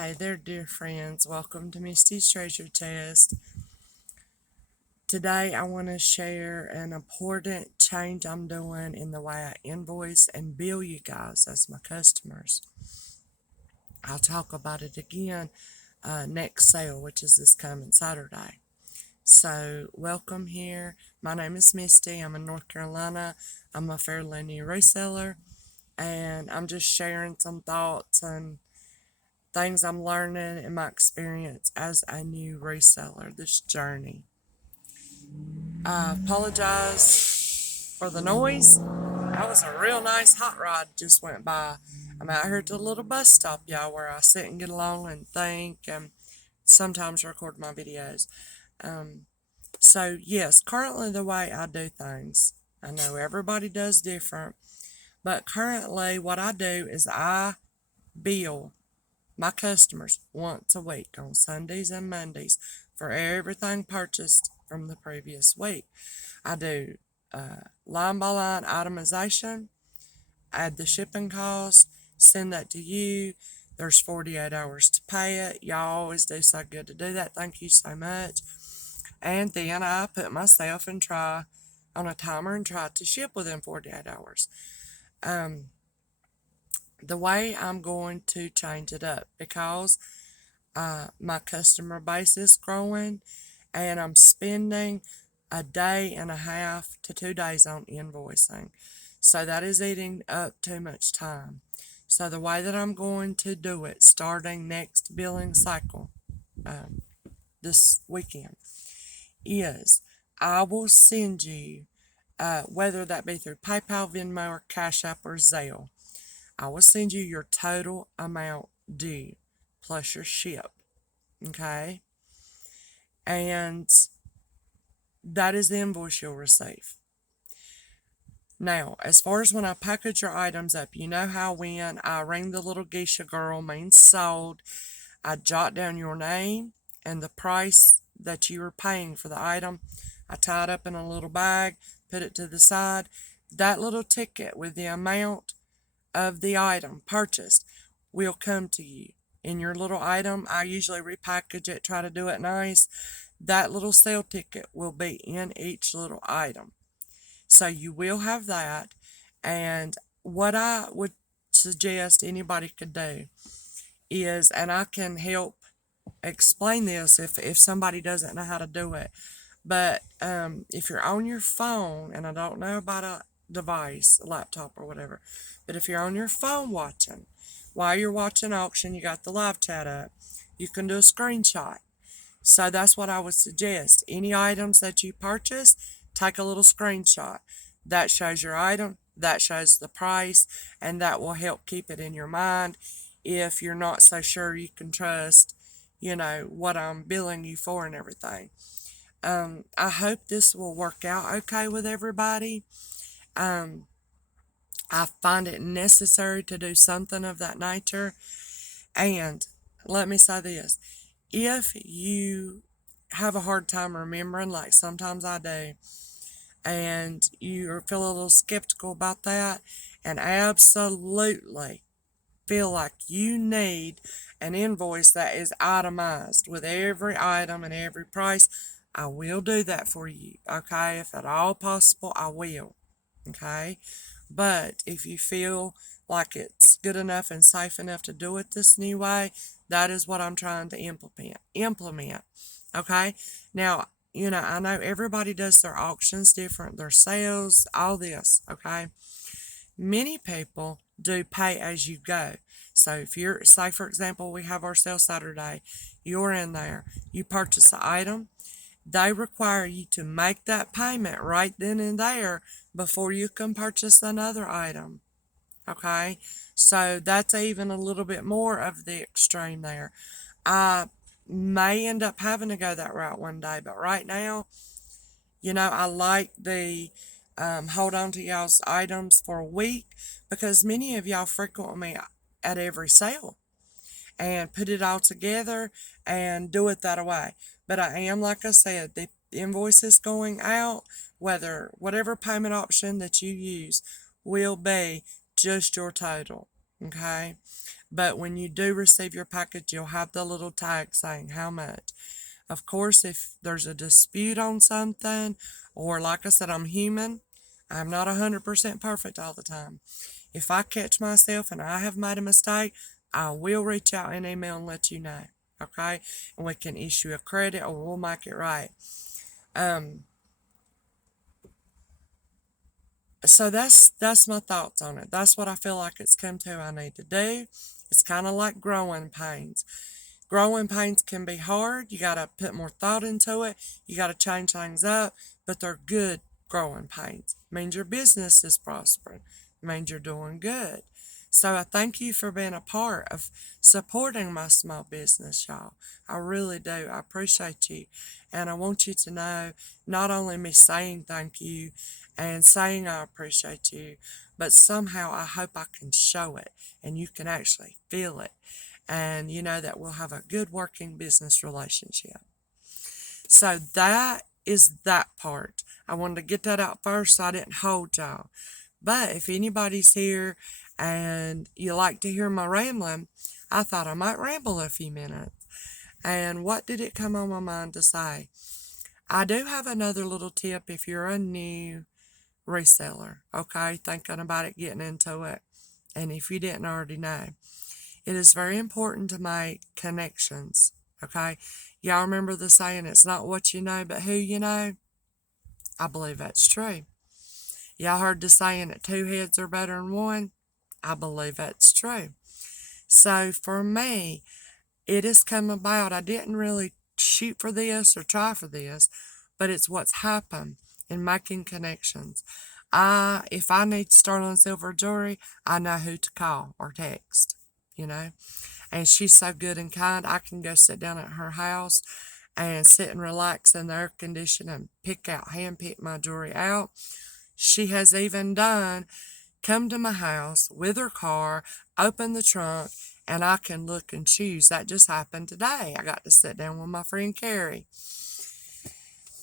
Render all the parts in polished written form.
Hey there, dear friends. Welcome to Misty's Treasure Chest. Today, I want to share an important change I'm doing in the way I invoice and bill you guys as my customers. I'll talk about it again next sale, which is this coming Saturday. So, welcome here. My name is Misty. I'm in North Carolina. I'm a fairly new reseller, and I'm just sharing some thoughts and things I'm learning in my experience as a new reseller, this journey. I apologize for the noise. That was a real nice hot rod just went by. I'm out here at the little bus stop, y'all, where I sit and get along and think and sometimes record my videos. So, yes, currently the way I do things, I know everybody does different, but currently what I do is I bill my customers once a week on Sundays and Mondays for everything purchased from the previous week. I do line by line itemization, add the shipping cost, send that to you. There's 48 hours to pay it. Y'all always do so good to do that. Thank you so much. And then I put myself on a timer and try to ship within 48 hours. The way I'm going to change it up because my customer base is growing and I'm spending a day and a half to 2 days on invoicing. So that is eating up too much time. So the way that I'm going to do it starting next billing cycle this weekend is I will send you, whether that be through PayPal, Venmo, or Cash App, or Zelle, I will send you your total amount due plus your ship. Okay? And that is the invoice you'll receive. Now, as far as when I package your items up, you know how when I ring the little geisha girl, means sold, I jot down your name and the price that you are paying for the item. I tie it up in a little bag, put it to the side. That little ticket with the amount of the item purchased will come to you in your little item. I usually repackage it, try to do it nice. That little sale ticket will be in each little item. So you will have that. And what I would suggest anybody could do is, and I can help explain this if somebody doesn't know how to do it. But if you're on your phone, and I don't know about a device, a laptop or whatever, but if you're on your phone watching, while you're watching auction, you got the live chat up, you can do a screenshot. So that's what I would suggest. Any items that you purchase, take a little screenshot. That shows your item, that shows the price, and that will help keep it in your mind if you're not so sure you can trust, what I'm billing you for and everything. I hope this will work out okay with everybody. I find it necessary to do something of that nature. And let me say this, if you have a hard time remembering, like sometimes I do, and you feel a little skeptical about that, and absolutely feel like you need an invoice that is itemized with every item and every price, I will do that for you, okay? If at all possible, I will, okay? But if you feel like it's good enough and safe enough to do it this new way, that is what I'm trying to implement, okay? Now, I know everybody does their auctions different, their sales, all this, okay? Many people do pay as you go. So if you're, say for example, we have our sale Saturday, you're in there, you purchase an item, they require you to make that payment right then and there before you can purchase another item. Okay? So that's even a little bit more of the extreme there. I may end up having to go that route one day, but right now, I like the hold on to y'all's items for a week because many of y'all frequent me at every sale and put it all together and do it that way. But I am, like I said, the invoices going out, whatever payment option that you use will be just your total. okay? But when you do receive your package, you'll have the little tag saying how much. Of course, if there's a dispute on something, or like I said, I'm human, I'm not 100% perfect all the time. If I catch myself and I have made a mistake, I will reach out and email and let you know, okay? And we can issue a credit or we'll make it right. So that's my thoughts on it. That's what I feel like it's come to I need to do. It's kind of like growing pains. Growing pains can be hard. You got to put more thought into it. You got to change things up, but they're good growing pains. It means your business is prospering. It means you're doing good. So I thank you for being a part of supporting my small business, y'all. I really do. I appreciate you. And I want you to know not only me saying thank you and saying I appreciate you, but somehow I hope I can show it and you can actually feel it. And you know that we'll have a good working business relationship. So that is that part. I wanted to get that out first so I didn't hold y'all. But if anybody's here and you like to hear my rambling, I thought I might ramble a few minutes. And what did it come on my mind to say? I do have another little tip if you're a new reseller, okay, thinking about it, getting into it. And if you didn't already know, it is very important to make connections, okay? Y'all remember the saying, it's not what you know, but who you know? I believe that's true. Y'all heard the saying that two heads are better than one? I believe that's true. So for me, it has come about. I didn't really shoot for this or try for this, but it's what's happened in making connections. If I need sterling silver jewelry, I know who to call or text, you know. And she's so good and kind, I can go sit down at her house and sit and relax in the air conditioner and hand pick my jewelry out. She has even come to my house with her car, open the trunk, and I can look and choose. That just happened today. I got to sit down with my friend Carrie.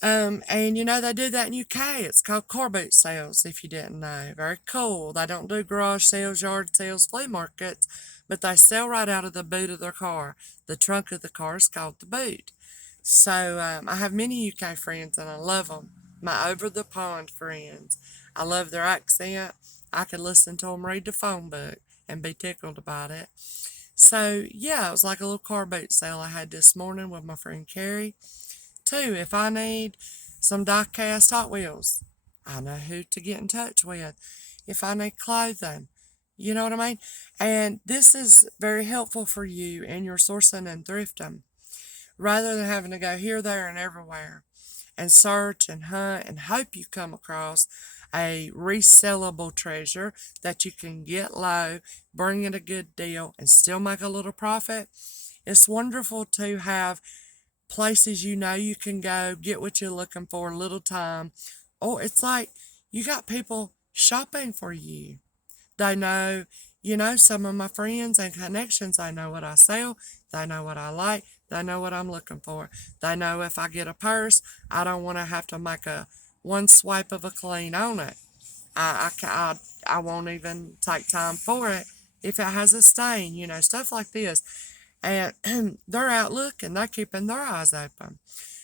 And you know, they do that in UK. It's called car boot sales, if you didn't know. Very cool. They don't do garage sales, yard sales, flea markets, but they sell right out of the boot of their car. The trunk of the car is called the boot. So I have many UK friends and I love them. My over the pond friends. I love their accent. I could listen to them read the phone book and be tickled about it. So yeah, it was like a little car boot sale I had this morning with my friend Carrie. Too, if I need some die-cast Hot Wheels, I know who to get in touch with. If I need clothing, you know what I mean? And this is very helpful for you in your sourcing and thrifting. Rather than having to go here, there, and everywhere and search and hunt and hope you come across a resellable treasure that you can get low, bring in a good deal, and still make a little profit, it's wonderful to have places you know you can go get what you're looking for in little time. Or it's like you got people shopping for you. They know, some of my friends and connections, they know what I sell, they know what I like, they know what I'm looking for. They know if I get a purse, I don't want to have to make a one swipe of a clean on it. I won't even take time for it if it has a stain, stuff like this. And they're out looking, they're keeping their eyes open.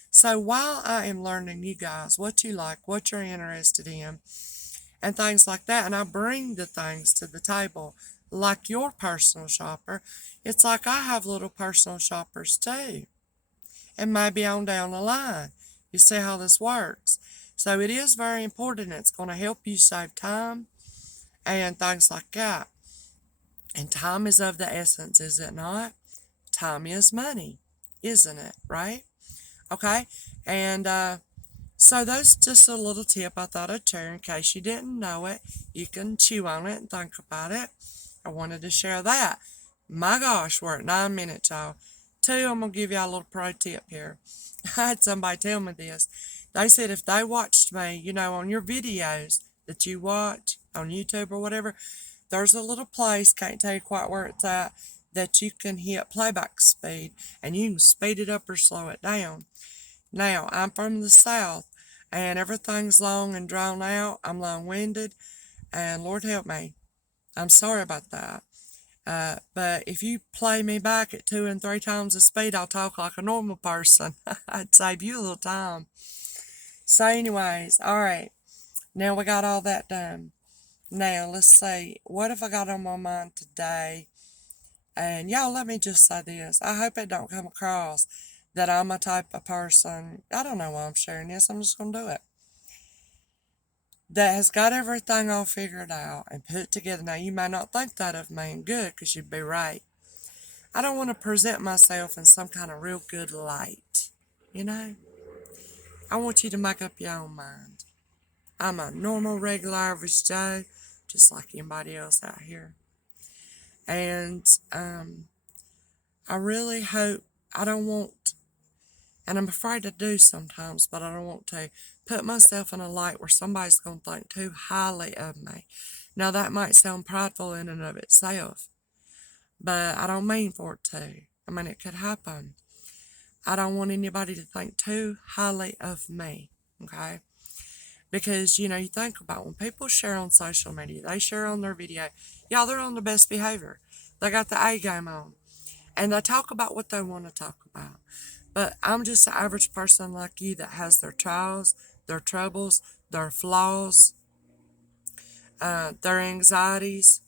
So while I am learning you guys what you like, what you're interested in, and things like that, and I bring the things to the table like your personal shopper, it's like I have little personal shoppers too. And maybe on down the line, you see how this works. So it is very important. It's going to help you save time and things like that. And time is of the essence, is it not? Time is money, isn't it, right? Okay, and so that's just a little tip I thought I'd share in case you didn't know it. You can chew on it and think about it. I wanted to share that. My gosh, we're at 9 minutes, y'all. I'm going to give y'all a little pro tip here. I had somebody tell me this. They said if they watched me, on your videos that you watch on YouTube or whatever, there's a little place, can't tell you quite where it's at, that you can hit playback speed, and you can speed it up or slow it down. Now, I'm from the South, and everything's long and drawn out. I'm long-winded, and Lord help me, I'm sorry about that. But if you play me back at 2 and 3 times the speed, I'll talk like a normal person. I'd save you a little time. So, anyways, all right. Now we got all that done. Now, let's see. What have I got on my mind today? And y'all, let me just say this. I hope it don't come across that I'm a type of person. I don't know why I'm sharing this. I'm just going to do it. That has got everything all figured out and put together. Now, you may not think that of me, and good, because you'd be right. I don't want to present myself in some kind of real good light. You know? I want you to make up your own mind. I'm a normal, regular, average Joe, just like anybody else out here. And I really hope, I don't want, and I'm afraid to do sometimes, but I don't want to put myself in a light where somebody's going to think too highly of me. Now, that might sound prideful in and of itself, but I don't mean for it to. I mean, it could happen. I don't want anybody to think too highly of me, okay? Because, you think about when people share on social media, they share on their video, y'all, they're on their best behavior. They got the A game on. And they talk about what they want to talk about. But I'm just an average person like you that has their trials, their troubles, their flaws, their anxieties,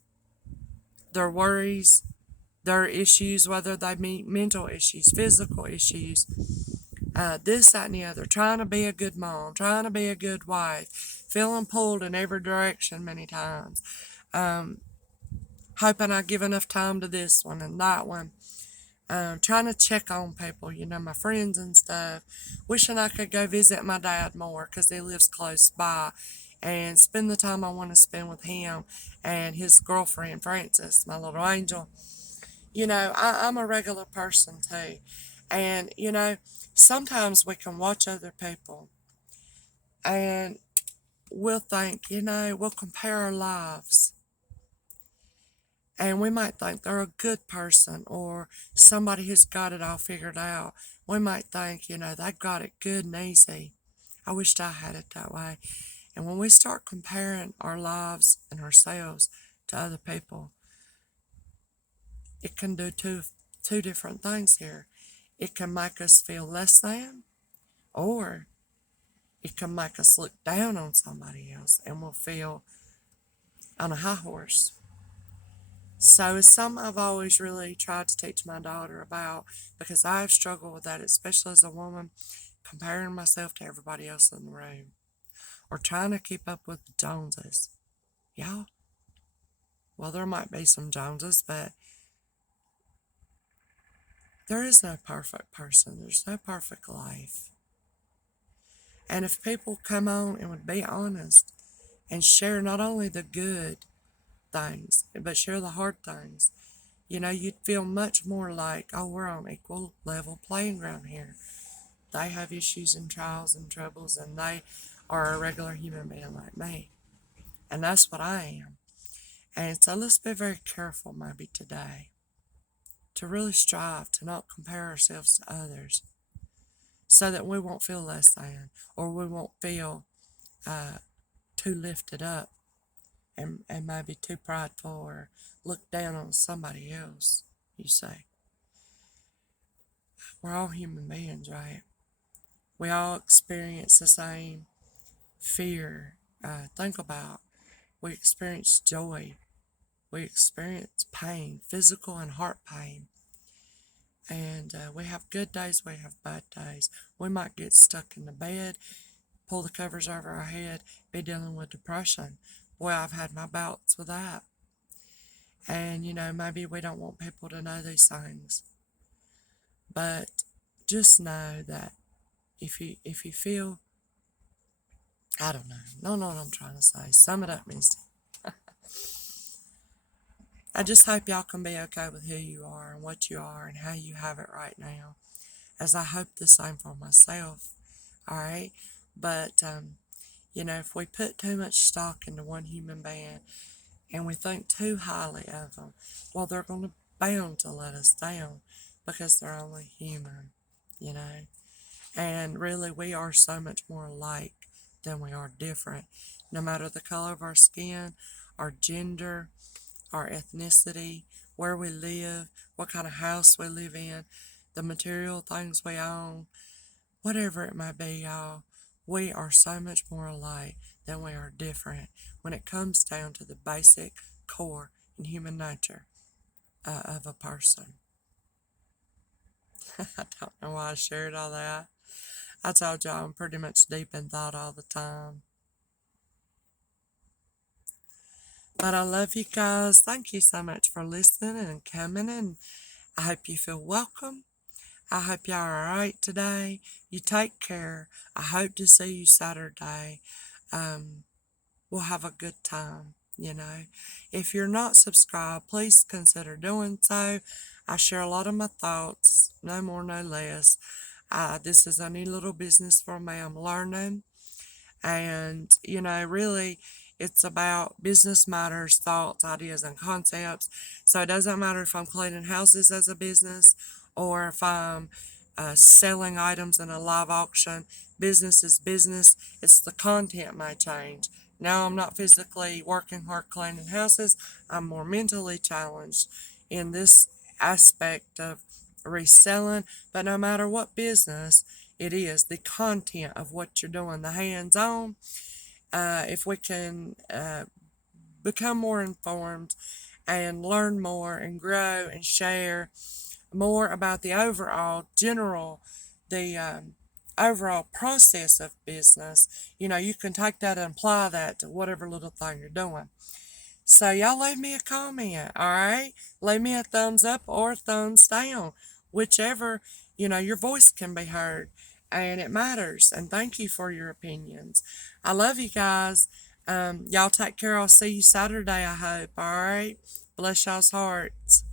their worries, their issues, whether they be mental issues, physical issues, this, that, and the other. Trying to be a good mom, trying to be a good wife, feeling pulled in every direction many times. Hoping I give enough time to this one and that one. Trying to check on people, my friends and stuff. Wishing I could go visit my dad more because he lives close by and spend the time I want to spend with him and his girlfriend, Frances, my little angel. I'm a regular person too. And, sometimes we can watch other people and we'll think, we'll compare our lives. And we might think they're a good person or somebody who's got it all figured out. We might think, they've got it good and easy. I wished I had it that way. And when we start comparing our lives and ourselves to other people, it can do two different things here. It can make us feel less than, or it can make us look down on somebody else and we'll feel on a high horse. So it's something I've always really tried to teach my daughter about because I've struggled with that, especially as a woman, comparing myself to everybody else in the room or trying to keep up with the Joneses. Yeah. Well, there might be some Joneses, but there is no perfect person. There's no perfect life. And if people come on and would be honest and share not only the good things, but share the hard things, you'd feel much more like, oh, we're on equal level playing ground here. They have issues and trials and troubles, and they are a regular human being like me. And that's what I am. And so let's be very careful maybe today to really strive to not compare ourselves to others so that we won't feel less than or we won't feel too lifted up and maybe too prideful or look down on somebody else, you say. We're all human beings, right? We all experience the same fear. Think about, we experience joy. We experience pain, physical and heart pain. And we have good days, we have bad days. We might get stuck in the bed, pull the covers over our head, be dealing with depression. Boy, I've had my bouts with that. And, maybe we don't want people to know these things. But just know that if you feel, I don't know what I'm trying to say. Sum it up, Misty. I just hope y'all can be okay with who you are and what you are and how you have it right now. As I hope the same for myself. Alright? But, if we put too much stock into one human being and we think too highly of them, well, they're going to bound to let us down because they're only human, And really, we are so much more alike than we are different. No matter the color of our skin, our gender, our ethnicity, where we live, what kind of house we live in, the material things we own, whatever it may be, y'all. We are so much more alike than we are different when it comes down to the basic core in human nature of a person. I don't know why I shared all that. I told y'all I'm pretty much deep in thought all the time. But I love you guys. Thank you so much for listening and coming, and I hope you feel welcome. I hope y'all are alright today. You take care. I hope to see you Saturday. We'll have a good time. If you're not subscribed, please consider doing so. I share a lot of my thoughts, no more, no less. This is a new little business for me. I'm learning. And, really, it's about business matters, thoughts, ideas, and concepts. So it doesn't matter if I'm cleaning houses as a business or if I'm selling items in a live auction. Business is business. It's the content may change. Now I'm not physically working hard cleaning houses. I'm more mentally challenged in this aspect of reselling. But no matter what business it is, the content of what you're doing, the hands-on, if we can become more informed and learn more and grow and share more about the overall process of business, you can take that and apply that to whatever little thing you're doing. So y'all leave me a comment, all right? Leave me a thumbs up or a thumbs down, whichever, your voice can be heard, and it matters. And thank you for your opinions. I love you guys. Y'all take care. I'll see you Saturday, I hope, all right? Bless y'all's hearts.